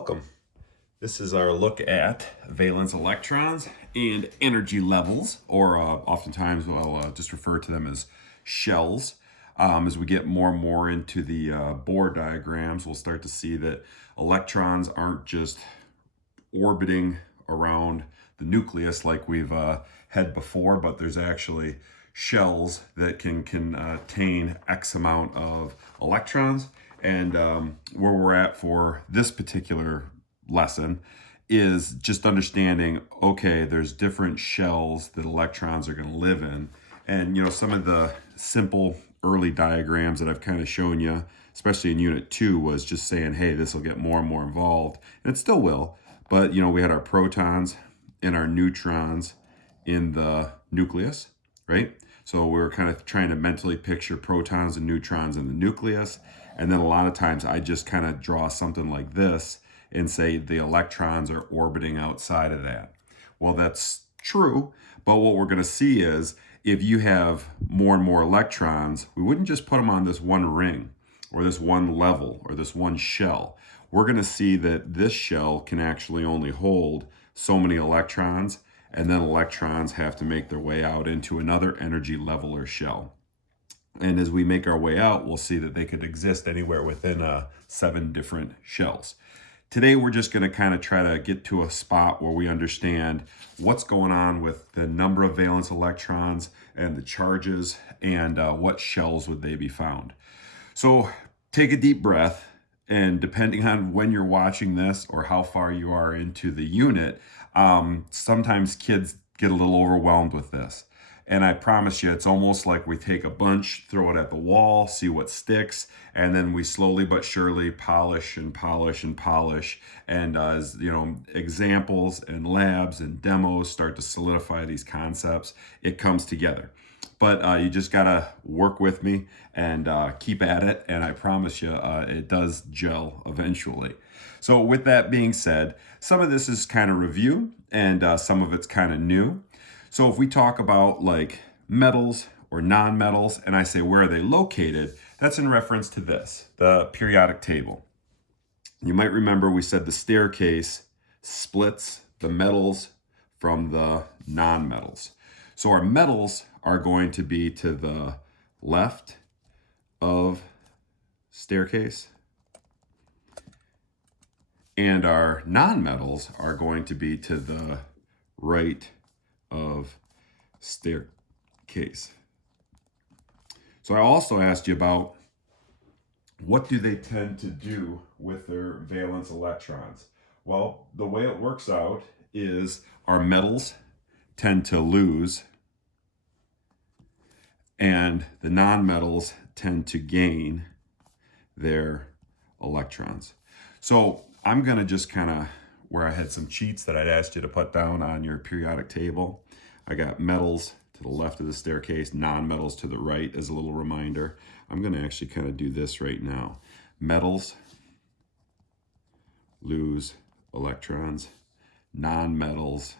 welcome. This is our look at valence electrons and energy levels, or oftentimes we'll just refer to them as shells. As we get more and more into the Bohr diagrams, we'll start to see that electrons aren't just orbiting around the nucleus like we've had before, but there's actually shells that can contain X amount of electrons. And where we're at for this particular lesson is just understanding, okay, there's different shells that electrons are going to live in. And, you know, some of the simple early diagrams that I've kind of shown you, especially in Unit 2, was just saying, hey, this will get more and more involved. And it still will. But, you know, we had our protons and our neutrons in the nucleus, right? So we're kind of trying to mentally picture protons and neutrons in the nucleus. And then a lot of times I just kind of draw something like this and say the electrons are orbiting outside of that. Well, that's true. But what we're going to see is if you have more and more electrons, we wouldn't just put them on this one ring or this one level or this one shell. We're going to see that this shell can actually only hold so many electrons, and then electrons have to make their way out into another energy level or shell. And as we make our way out, we'll see that they could exist anywhere within 7 different shells. Today, we're just going to kind of try to get to a spot where we understand what's going on with the number of valence electrons and the charges, and what shells would they be found. So take a deep breath, and depending on when you're watching this or how far you are into the unit, sometimes kids get a little overwhelmed with this. And I promise you, it's almost like we take a bunch, throw it at the wall, see what sticks, and then we slowly but surely polish and polish and polish. And as you know, examples and labs and demos start to solidify these concepts, it comes together. But you just gotta work with me and keep at it, and I promise you, it does gel eventually. So with that being said, some of this is kind of review, and some of it's kind of new. So if we talk about like metals or nonmetals, and I say where are they located, that's in reference to this, the periodic table. You might remember we said the staircase splits the metals from the nonmetals. So our metals are going to be to the left of staircase, and our nonmetals are going to be to the right of staircase. So I also asked you about what do they tend to do with their valence electrons. Well, the way it works out is our metals tend to lose, and the nonmetals tend to gain their electrons. So I'm going to just kind of, where I had some cheats that I'd asked you to put down on your periodic table, I got metals to the left of the staircase, nonmetals to the right as a little reminder. I'm going to actually kind of do this right now. Metals lose electrons, nonmetals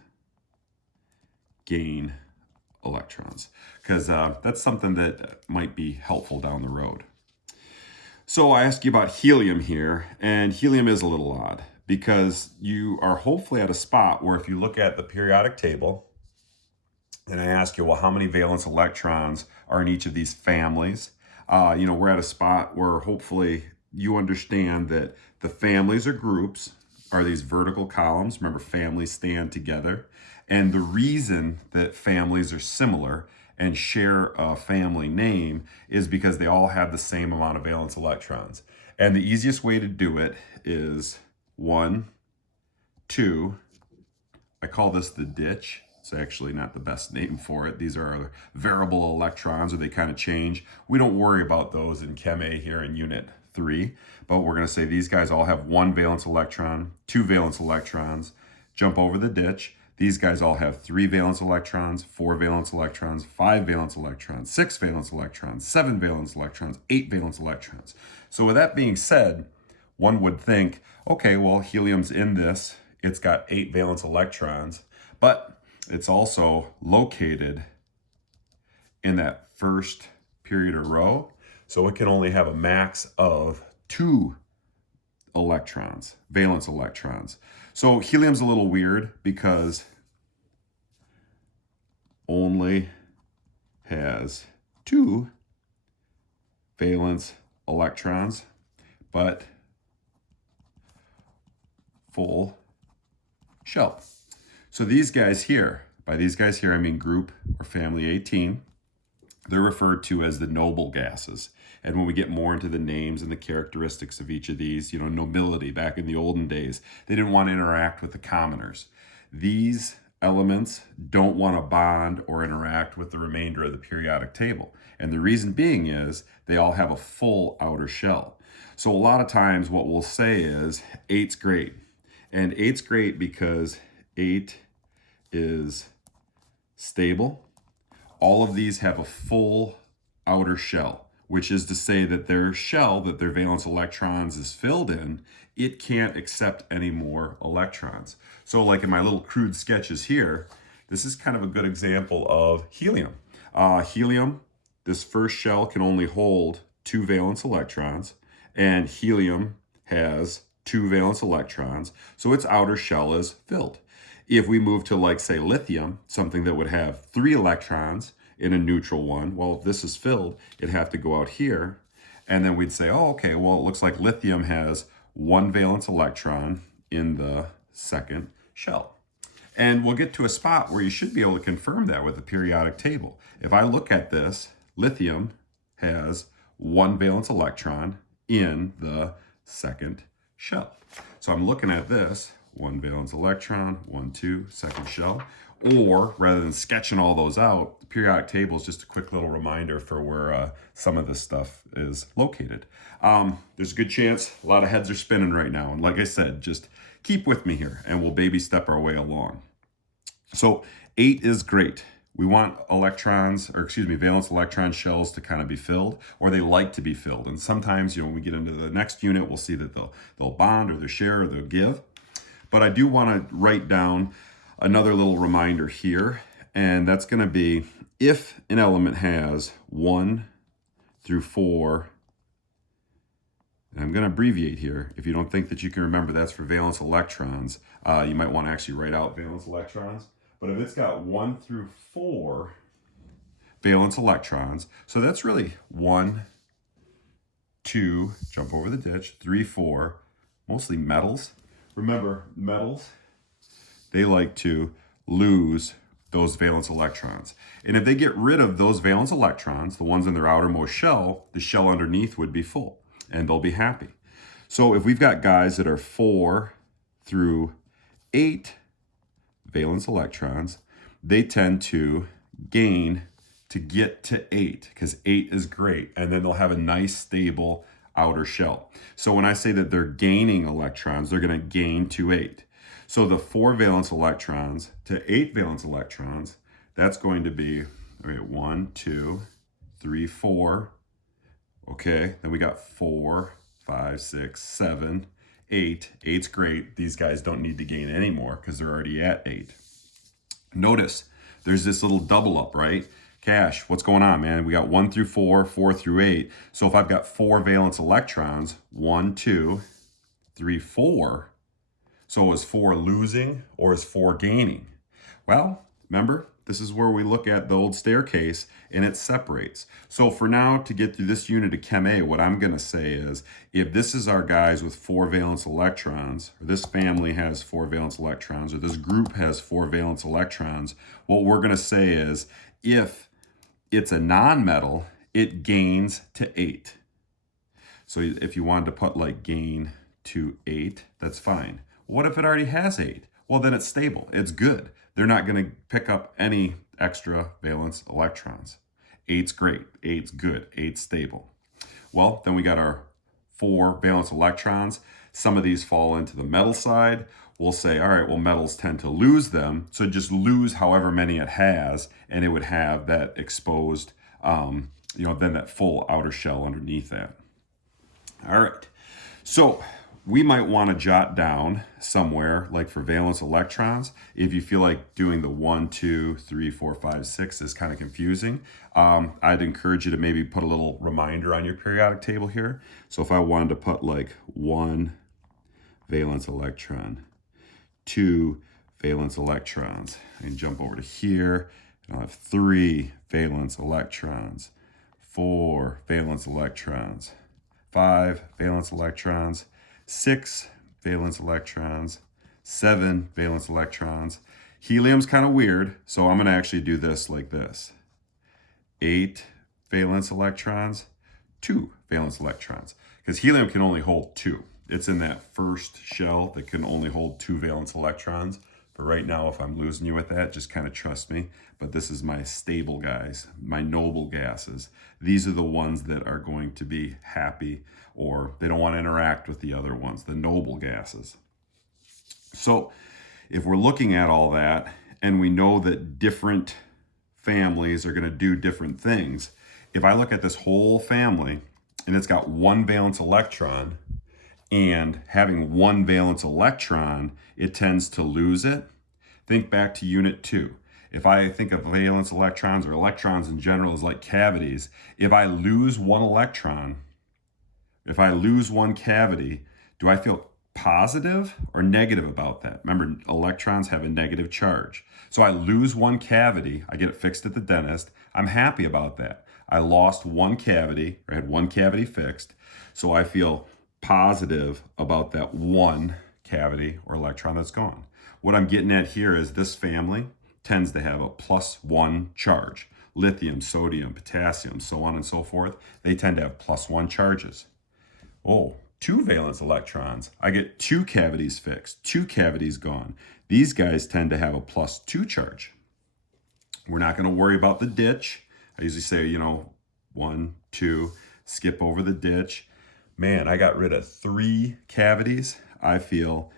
gain electrons, because that's something that might be helpful down the road. So I asked you about helium here, and helium is a little odd because you are hopefully at a spot where if you look at the periodic table, and I ask you, well, how many valence electrons are in each of these families? You know, we're at a spot where hopefully you understand that the families or groups are these vertical columns. Remember, families stand together. And the reason that families are similar and share a family name is because they all have the same amount of valence electrons. And the easiest way to do it is 1, 2, I call this the ditch. It's actually not the best name for it. These are variable electrons, or they kind of change. We don't worry about those in Chem A here in Unit 3, but we're going to say these guys all have 1 valence electron, 2 valence electrons, jump over the ditch. These guys all have 3 valence electrons, 4 valence electrons, 5 valence electrons, 6 valence electrons, 7 valence electrons, 8 valence electrons. So with that being said, one would think, okay, well, helium's in this. It's got 8 valence electrons, but it's also located in that first period or row. So it can only have a max of 2 electrons, valence electrons. So helium's a little weird because only has 2 valence electrons, but full shell. So these guys here, by these guys here I mean group or family 18, they're referred to as the noble gases. And when we get more into the names and the characteristics of each of these, nobility back in the olden days, they didn't want to interact with the commoners. These elements don't want to bond or interact with the remainder of the periodic table. And the reason being is they all have a full outer shell. So a lot of times what we'll say is 8's great. And 8's great because 8 is stable. All of these have a full outer shell, which is to say that their shell that their valence electrons is filled in, it can't accept any more electrons. So like in my little crude sketches here, this is kind of a good example of helium. Helium, this first shell can only hold 2 valence electrons, and helium has 2 valence electrons, so its outer shell is filled. If we move to, like, say, lithium, something that would have 3 electrons in a neutral one, well, if this is filled, it'd have to go out here, and then we'd say, oh, okay, well, it looks like lithium has 1 valence electron in the second shell. And we'll get to a spot where you should be able to confirm that with the periodic table. If I look at this, lithium has 1 valence electron in the second shell. So I'm looking at this, 1 valence electron, 1, 2, second shell. Or rather than sketching all those out, the periodic table is just a quick little reminder for where some of this stuff is located. There's a good chance a lot of heads are spinning right now. And like I said, just keep with me here and we'll baby step our way along. So 8 is great. We want valence electron shells to kind of be filled, or they like to be filled. And sometimes, when we get into the next unit, we'll see that they'll bond or they'll share or they'll give. But I do want to write down another little reminder here, and that's going to be if an element has 1 through 4, and I'm going to abbreviate here. If you don't think that you can remember that's for valence electrons, you might want to actually write out valence electrons. But if it's got 1 through 4 valence electrons, so that's really 1, 2, jump over the ditch, 3, 4, mostly metals. Remember, metals, they like to lose those valence electrons. And if they get rid of those valence electrons, the ones in their outermost shell, the shell underneath would be full, and they'll be happy. So if we've got guys that are 4 through 8 valence electrons, they tend to gain to get to 8 because 8 is great, and then they'll have a nice stable outer shell. So when I say that they're gaining electrons, they're going to gain to 8. So the 4 valence electrons to 8 valence electrons, that's going to be 1, 2, 3, 4. Okay, then we got 4, 5, 6, 7, 8. 8's great. These guys don't need to gain any more because they're already at 8. Notice there's this little double up, right? Cash, what's going on, man? We got 1 through 4, 4 through 8. So if I've got 4 valence electrons, 1, 2, 3, 4. So is 4 losing or is 4 gaining? Well, remember, this is where we look at the old staircase and it separates. So for now, to get through this unit of Chem A, what I'm going to say is, if this is our guys with 4 valence electrons, or this family has 4 valence electrons, or this group has 4 valence electrons, what we're going to say is, if it's a non-metal, it gains to 8. So if you wanted to put like gain to 8, that's fine. What if it already has 8? Well, then it's stable. It's good. They're not going to pick up any extra valence electrons. 8's great. 8's good. 8's stable. Well, then we got our 4 valence electrons. Some of these fall into the metal side. We'll say, all right, well, metals tend to lose them. So just lose however many it has, and it would have that exposed, then that full outer shell underneath that. All right. So we might want to jot down somewhere, like for valence electrons, if you feel like doing the 1, 2, 3, 4, 5, 6 is kind of confusing, I'd encourage you to maybe put a little reminder on your periodic table here. So if I wanted to put like 1, valence electron, 2 valence electrons. I can jump over to here, and I'll have 3 valence electrons, 4 valence electrons, 5 valence electrons, 6 valence electrons, 7 valence electrons. Helium's kind of weird, so I'm going to actually do this like this. 8 valence electrons, 2 valence electrons. Because helium can only hold 2. It's in that first shell that can only hold 2 valence electrons. But right now, if I'm losing you with that, just kind of trust me. But this is my stable guys, my noble gases. These are the ones that are going to be happy, or they don't want to interact with the other ones, the noble gases. So if we're looking at all that, and we know that different families are going to do different things, if I look at this whole family, and it's got 1 valence electron, and having 1 valence electron, it tends to lose it. Think back to unit 2. If I think of valence electrons or electrons in general as like cavities, if I lose 1 electron, if I lose 1 cavity, do I feel positive or negative about that? Remember, electrons have a negative charge. So I lose 1 cavity, I get it fixed at the dentist, I'm happy about that. I lost 1 cavity, or had 1 cavity fixed, so I feel positive about that 1 cavity or electron that's gone. What I'm getting at here is this family tends to have a +1 charge. Lithium, sodium, potassium, so on and so forth, they tend to have +1 charges. Oh, 2 valence electrons. I get 2 cavities fixed, 2 cavities gone. These guys tend to have a +2 charge. We're not going to worry about the ditch. I usually say, 1, 2, skip over the ditch. Man, I got rid of 3 cavities. I feel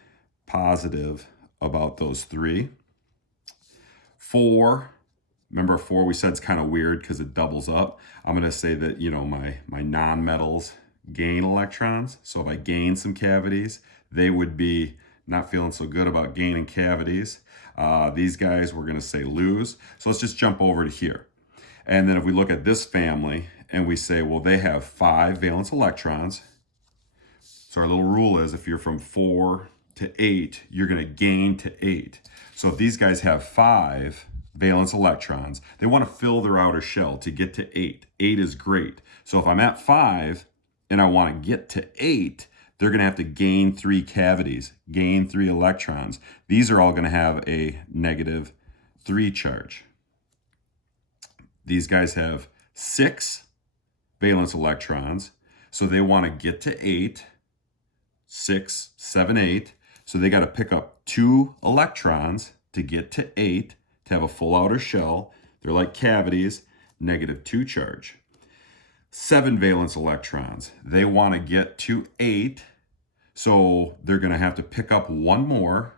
positive about those 3. 4, remember 4 we said it's kind of weird because it doubles up. I'm going to say that, my nonmetals gain electrons. So if I gain some cavities, they would be not feeling so good about gaining cavities. These guys we're going to say lose. So let's just jump over to here. And then if we look at this family and we say, well, they have 5 valence electrons. So our little rule is if you're from 4 to 8, you're going to gain to 8. So if these guys have 5 valence electrons, they want to fill their outer shell to get to 8. 8 is great. So if I'm at 5 and I want to get to 8, they're going to have to gain 3 cavities, gain 3 electrons. These are all going to have a -3 charge. These guys have 6 valence electrons, so they want to get to 8, 6, 7, 8. So they got to pick up 2 electrons to get to 8 to have a full outer shell. They're like cavities, -2 charge. 7 valence electrons, they want to get to 8, so they're going to have to pick up one more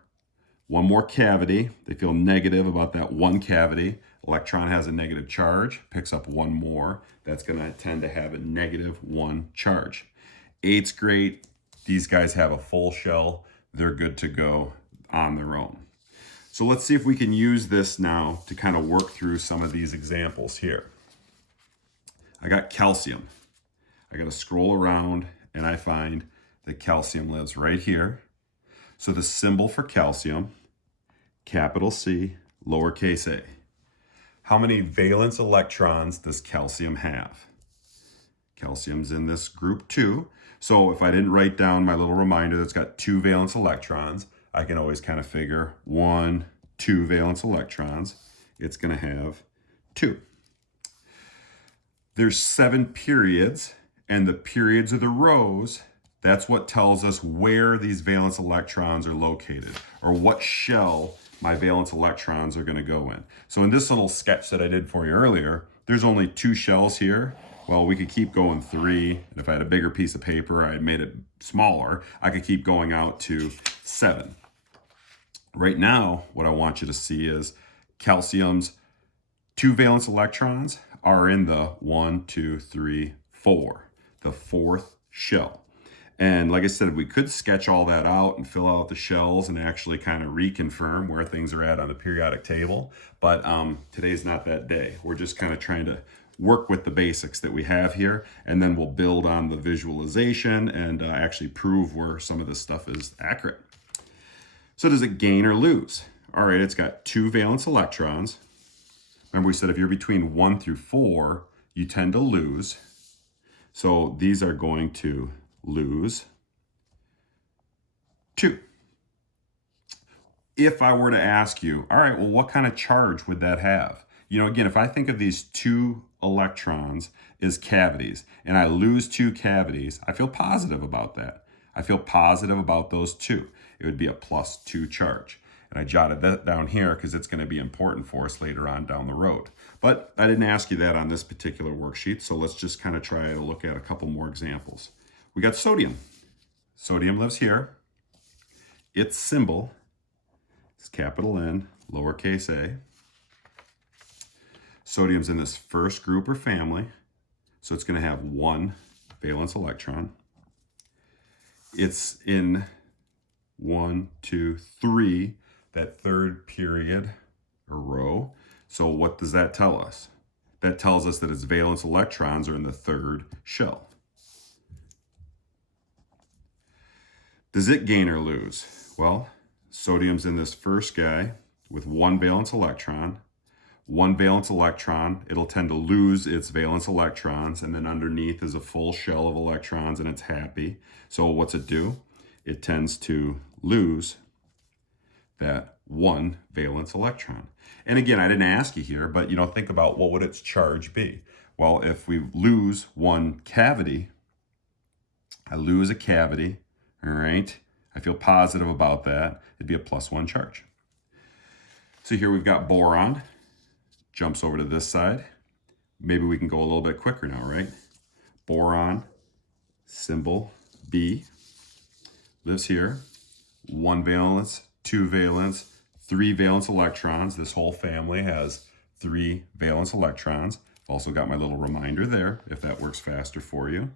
cavity. They feel negative about that 1 cavity. Electron has a negative charge, picks up 1 more. That's going to tend to have a -1 charge. 8's great. These guys have a full shell. They're good to go on their own. So let's see if we can use this now to kind of work through some of these examples here. I got calcium. I got to scroll around and I find that calcium lives right here. So the symbol for calcium, capital C, lowercase a. How many valence electrons does calcium have? Calcium's in this group 2. So if I didn't write down my little reminder that's got 2 valence electrons, I can always kind of figure 1, 2 valence electrons. It's going to have 2. There's 7 periods, and the periods are the rows. That's what tells us where these valence electrons are located, or what shell my valence electrons are going to go in. So in this little sketch that I did for you earlier, there's only 2 shells here. Well, we could keep going 3, and if I had a bigger piece of paper, I had made it smaller, I could keep going out to 7. Right now, what I want you to see is calcium's 2 valence electrons are in the 1, 2, 3, 4, the 4th shell. And like I said, we could sketch all that out and fill out the shells and actually kind of reconfirm where things are at on the periodic table. But today's not that day. We're just kind of trying to work with the basics that we have here, and then we'll build on the visualization and actually prove where some of this stuff is accurate. So does it gain or lose? All right, it's got 2 valence electrons. Remember we said if you're between 1 through 4, you tend to lose. So these are going to lose 2. If I were to ask you, all right, well, what kind of charge would that have? You know, again, if I think of these 2 electrons as cavities and I lose 2 cavities, I feel positive about that. I feel positive about those 2. It would be a +2 charge. And I jotted that down here because it's going to be important for us later on down the road. But I didn't ask you that on this particular worksheet, so let's just kind of try to look at a couple more examples. We got sodium. Sodium lives here. Its symbol is capital N, lowercase a. Sodium's in this first group or family, so it's going to have 1 valence electron. It's in 1, 2, 3, that third period or row. So what does that tell us? That tells us that its valence electrons are in the 3rd shell. Does it gain or lose? Well, sodium's in this first guy with 1 valence electron. 1 valence electron, it'll tend to lose its valence electrons, and then underneath is a full shell of electrons and it's happy. So what's it do? It tends to lose that 1 valence electron. And again, I didn't ask you here, but you know, think about what would its charge be? Well, if we lose 1 cavity, I lose a cavity, all right? I feel positive about that. It'd be a +1 charge. So here we've got boron, jumps over to this side. Maybe we can go a little bit quicker now, right? Boron, symbol B, lives here. 1 valence, 2 valence, 3 valence electrons. This whole family has 3 valence electrons. I've also got my little reminder there, if that works faster for you.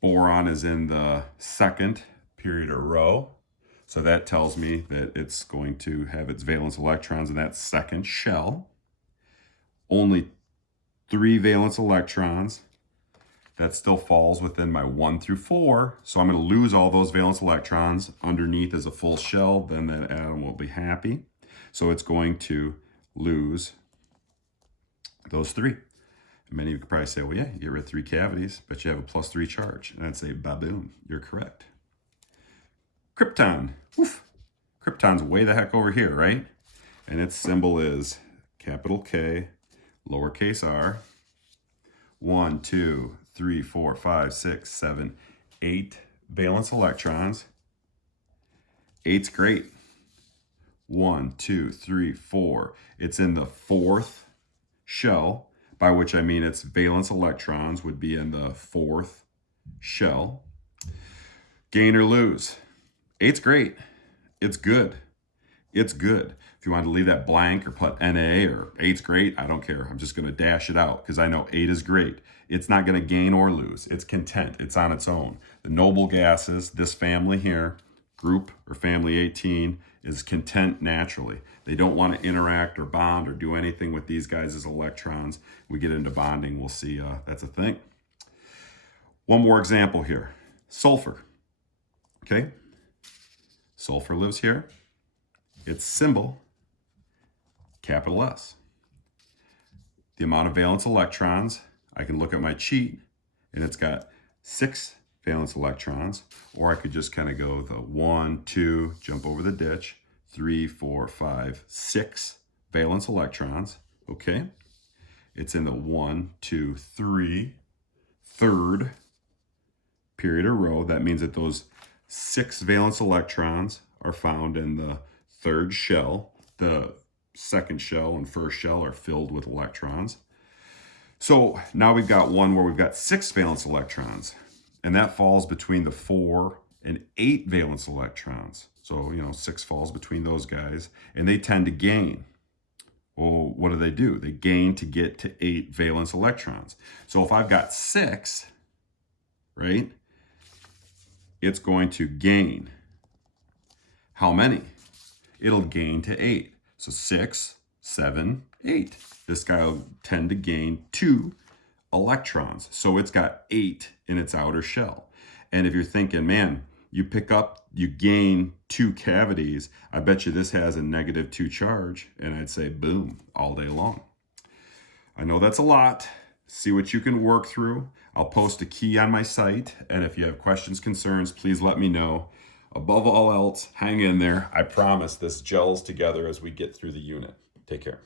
Boron is in the 2nd period or row. So that tells me that it's going to have its valence electrons in that 2nd shell. Only 3 valence electrons. That still falls within my 1 through 4. So I'm going to lose all those valence electrons. Underneath is a full shell. Then that atom will be happy. So it's going to lose those 3. And many of you could probably say, well, yeah, you get rid of 3 cavities, but you have a +3 charge. And I'd say, baboom, you're correct. Krypton. Oof. Krypton's way the heck over here, right? And its symbol is capital K, lowercase r. 1, 2, 3, 4, 5, 6, 7, 8 valence electrons. 8's great. 1, 2, 3, 4. It's in the 4th shell, by which I mean its valence electrons would be in the 4th shell. Gain or lose? 8's great. It's good. It's good. If you want to leave that blank or put NA or 8's great, I don't care. I'm just going to dash it out because I know 8 is great. It's not going to gain or lose. It's content. It's on its own. The noble gases, this family here, group or family 18, is content naturally. They don't want to interact or bond or do anything with these guys as electrons. We get into bonding, we'll see that's a thing. One more example here. Sulfur. Okay? Sulfur lives here. Its symbol, capital S. The amount of valence electrons, I can look at my cheat, and it's got 6 valence electrons, or I could just kind of go the 1, 2, jump over the ditch, 3, 4, 5, 6 valence electrons, okay? It's in the 1, 2, 3, 3rd period or row. That means that those 6 valence electrons are found in the 3rd shell. The 2nd shell and 1st shell are filled with electrons. So now we've got one where we've got 6 valence electrons, and that falls between the 4 and 8 valence electrons. So, 6 falls between those guys, and they tend to gain. Well, what do? They gain to get to 8 valence electrons. So if I've got 6, right, it's going to gain how many? It'll gain to 8. So 6 7, 8. This guy will tend to gain 2 electrons. So it's got 8 in its outer shell. And if you're thinking, man, you gain 2 cavities, I bet you this has a -2 charge. And I'd say, boom, all day long. I know that's a lot. See what you can work through. I'll post a key on my site. And if you have questions, concerns, please let me know. Above all else, hang in there. I promise this gels together as we get through the unit. Take care.